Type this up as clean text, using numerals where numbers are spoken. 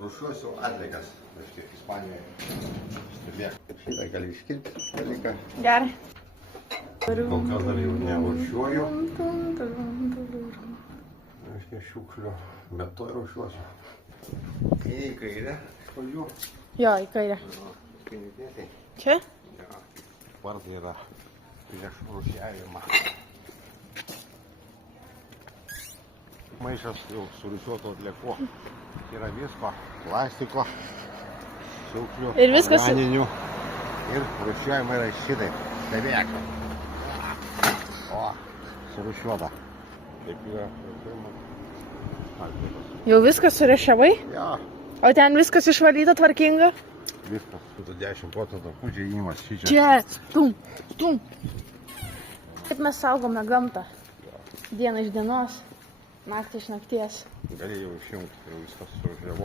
Rūšiuosiu atliekas, reiškia, Ispanijoje. Šitą gali išskirti dalyką. Gerai. Kol kas dar jau nerūšiuoju. Reiškia, šiukšlių, bet to rūšiuosiu. Į kairę išvažiuoju. Jo, į kairę. Pinigėtai. Čia? Ja, vartai yra prieš rūšiavimą. Maišas jau surūšiuoto atliekų. Yra visko, plastiko, šiukšlių, Ir viskas- organinių. Ir rūšiuojama yra šitai. Stebėk. O, surūšiuota. Taip yra rūšiuojama. Atliekos. Jau viskas surešavai? Ja, O ten viskas išvalyta, tvarkinga? viskas. 10 procentų užėjimas šičia. Čia, stum, stum. Kaip mes saugome gamtą? Dieną iš dienos, naktį iš nakties. Galėjau išjungti, jau viskas surūšiavo.